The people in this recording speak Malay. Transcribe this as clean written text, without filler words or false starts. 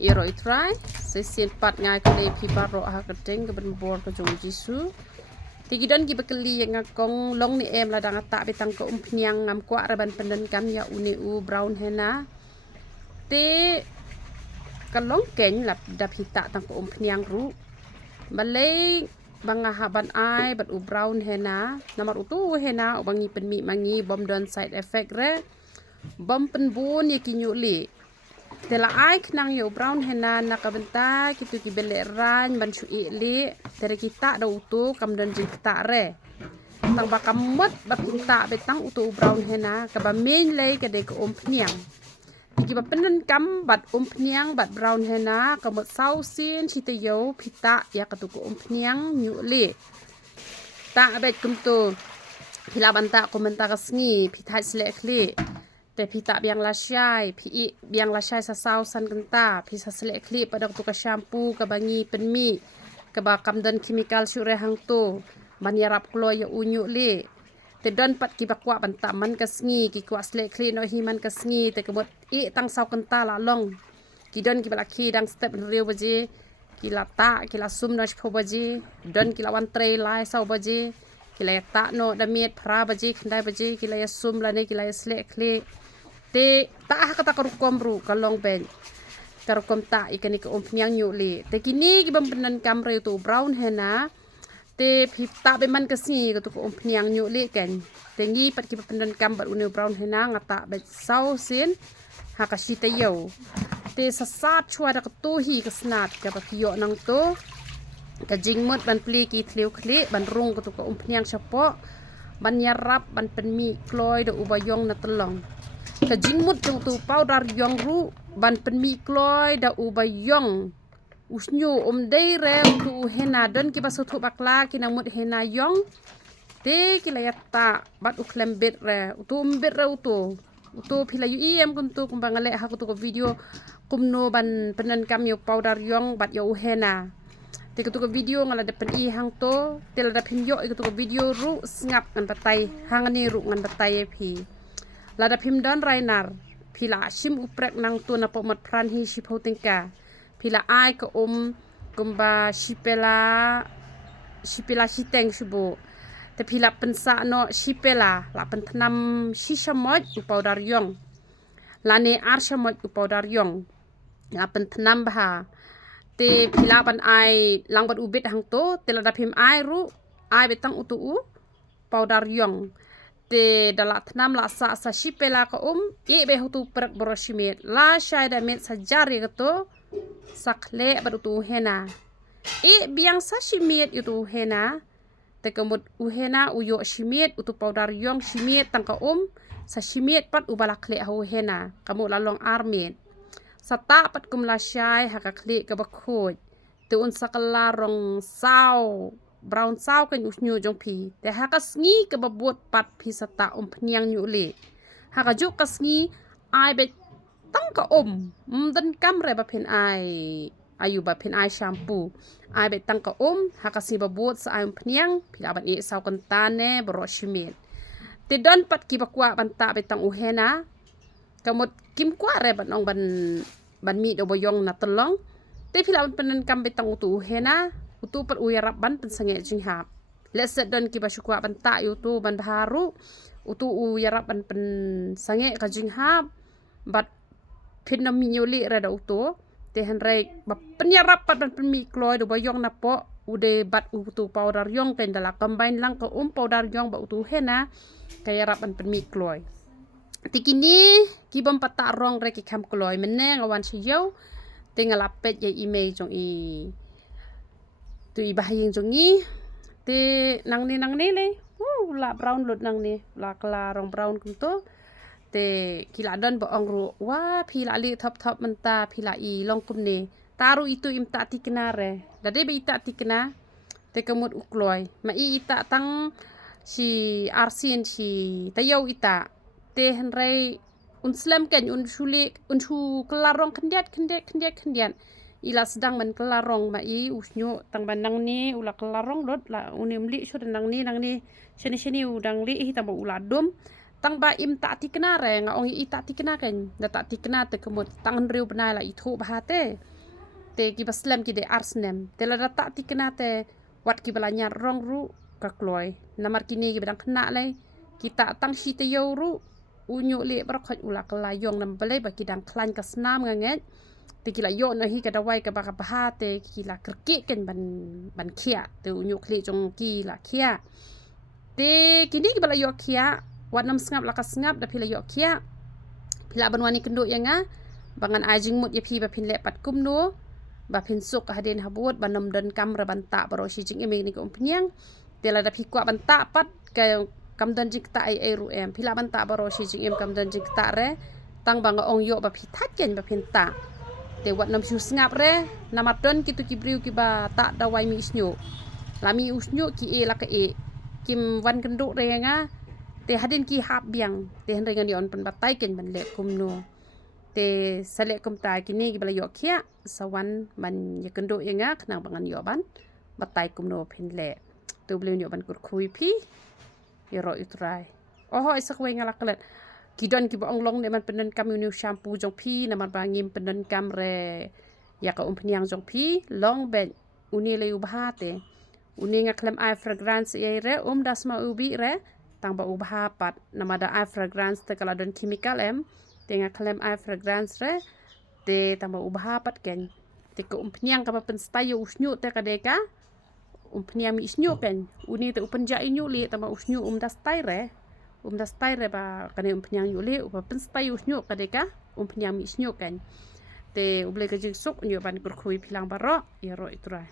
Iroi try sesin pat ngai kele pi baro ha keteng ke ben bor ke jong jisu tigi don ki bekeli yang ngakong long ni em la dang ta betang ko umpnyang ngam kwa ra ban penden kam ya uni u brown hena te kalong keng lap dap hita tang ko umpnyang ru balai banga ha ban ai bat u brown hena namar utu hena ubangi penmi mangi bom don side effect re bom pen bun ye kinyu li tela ai knang yo brown hena nakabenta kitu ki bele ran ban chu i li tere kita da utu kam dan jing kita re tang ba kamot ba kita betang utu brown hena ka ba main lei ka de ko pniang ki ba penen kam bat pniang bat brown hena kamot sau sin chite yo pita ya ka tu ko pniang nyu li ta bet kum tu pila banta komentar sngi pita slek liแต่พี่ตาเบียงละชายพี่เบียงละชายสาวสันกันตาพี่สะเละคลิปประดกตุกแชมพูกับบางงีเป็นมีกับบากำดันคิมิคอลชูเรหังโตบันยารับกลอยอุญุลีแต่ดอนปัดกิบักว่าบันตามันกสงีกิกว่าสเละคลิปน้อยฮีมันกสงีแต่กบดอีตั้งสาวกันตาละลงกิดอนกิบลักคีดังสเต็ปเรียวบจีกิลาตากิลาซุมนอชพบจีดอนกิลาวันเตรลายสาวบจีกิลาตาโนดามีดพระบจีขันได้บจีกิลาซุมละเนี่ยกิลาสเละคลิปte ta kata karukom ru kalong ben karukom ta ikan ik pnyang nyu li te kini ki bampenan kamre tu brown hena te pita be man kasi ko tu pnyang nyu li ken te ngi pat ki bampenan kam bat unu brown hena ngata be sau sin hakashi te yo te sasat chua da tu hi ka snat ka ba yo nang to ka jingmut ban pli ki thleu khli ban rung ko tu pnyang chapo ban yarap ban penmi kloi do ubayong na telong ka jingmut jong tu powder yong ru ban penmi kloi da ubayong usnyu dei re tu hena don ki basu thu bakla ki namut hena yong te ki layata bat uklembet re tu umbet re tu phila yu em kun tu kumbangale ha ku tu video kumno ban penan kam yo powder yong bat yo hena te ku tu video ngala de pen i hang to tel da phin yo ku tu video ru ngap ngan patai hang ni ru ngan patai phi lada phim don rainar phila shim uprek nang tu na pomat pran hi shipho tingka phila ai ko kumba shipela shiteng shubo te phila pensa no shipela la pentnam shishamot u powder yong lane arshamot u powder yong la pentnam bha te phila ban ai langbat ubet hang to te lada phim ai ru ai betang utu u powder yong te dalat nam la sa shipela ka e be hutu prak boroshimet la shaida met sajari to sakle barutu hena e biang sa shimet itu hena te kemut uhena uyo shimet utu powder yong shimet tangka sa shimet pat ubalakle hu hena kamu lalong armet sata pat kum la shai hakakle ka bakhoj te un sakala rong sao brown sao kan usnyu jong phi te hakas ngi ke babot pat phi sata pnyang nyu le haka juk kas ngi ai be tang ka dan kam re ba phen ai ayu ba phen ai shampoo ai be tang ka haka si babot sa ai pnyang phi aban e sao kan ta ne bro shimet te don pat ki bakwa ban ta be tang uhena kamot kim kwa re ban ong ban mi do boyong na tolong te phi aban penen kam be tang utu uhena utu pat uyarap ban pensange jinghap leset don ki basukwa ban ta yutu ban baharu utu uyarap ban pensange ka jinghap bat phinna minyoli reda utu te hanrei ba penyarap pat ban penmi kloi do boyong na po ude bat utu powder yong ten dala combine lang ka powder yong ba utu hena kaya rap ban penmi kloi tikini ki bam pata rong re ki kam kloi meneng awan siyo tinggal apet ye email jong i tu ibahing jongi te nang ni le la brown lut nang ni la kala rong brown kunto te kila don bo ong ru wa phila li thop menta phila i long kum ni taru itu imta tikna re dade be ita tikna te kemut ukloi ma i ita tang si arsin si tayo ita te henrei un slam ken un shuli un shu kala rong kendiat ila sedang men kelarong ma i usnyo tang bandang ni ula kelarong lot la unim li so nang ni sheni udang li hi tamba ula dom tăng ba im tak ti kena re nga ong i tak ti kena kan da tak ti kena te kemut tangan riu benai la i thu ba te ki baslam ki de arsnem te la da tak ti kena te wat ki balanya rong ru ka kloi namar kini ki bedang kena le kita tang shi te yo ru unyu le bra khoj ula kala yong nam bele ba ki dang klan ka snam nganget te ki la yo na hi ka da wai ka ba ka ba te ki la kerki ken ban khia te unyu kli jong ki la khia te kini ki bala yo khia wat nam sngap la ka sngap da pila yo khia pila banwani kendo yanga bangan ajing mut ya phi ba phin le pat kum no ba phin suk haden habut banam dan kam ra banta baro shi jing eme ni ko pnyang te la da phi kwa banta pat ka kam dan jing ta ai ru em pila banta baro shi jing em kam dan jing ta re tang bang ong yo ba phi that ken ba phin ta te wat nam shu sngap re namat don kitu ki briu ki ba ta da wai mi snyo la mi usnyo ki e la ka e kim wan kendo re nga te hadin ki hap biang te han rengan yon pen batai ken ban le kum no te sale kum ta kini ki bala yo khia sawan man ye kendo yenga khnang bangan yo ban batai kum no phin le tu bleu yo ban kur khui phi ye ro utrai oho isak we ngala klet kidon ki bong long ne man penen kam yu shampoo jong phi na man ba ngim penen kam re ya ka phniang jong phi long ben uni le u bha te uni nga klem ai fragrance ye re dasma ubi re tang ba ubah pat namada ai fragrance te kala don chemical em tenga klem ai fragrance re te tang ba ubah pat ken te ko phniang ka pen stay usnyu te ka deka phniang mi snyu ken uni te upen ja inyu li tang ba usnyu da stay re ba kane phniang yu li upa pen stay usnyu ka deka phniang mi snyu ken te uble ka jing suk nyu ban kur khui philang ba ro ye ro itrai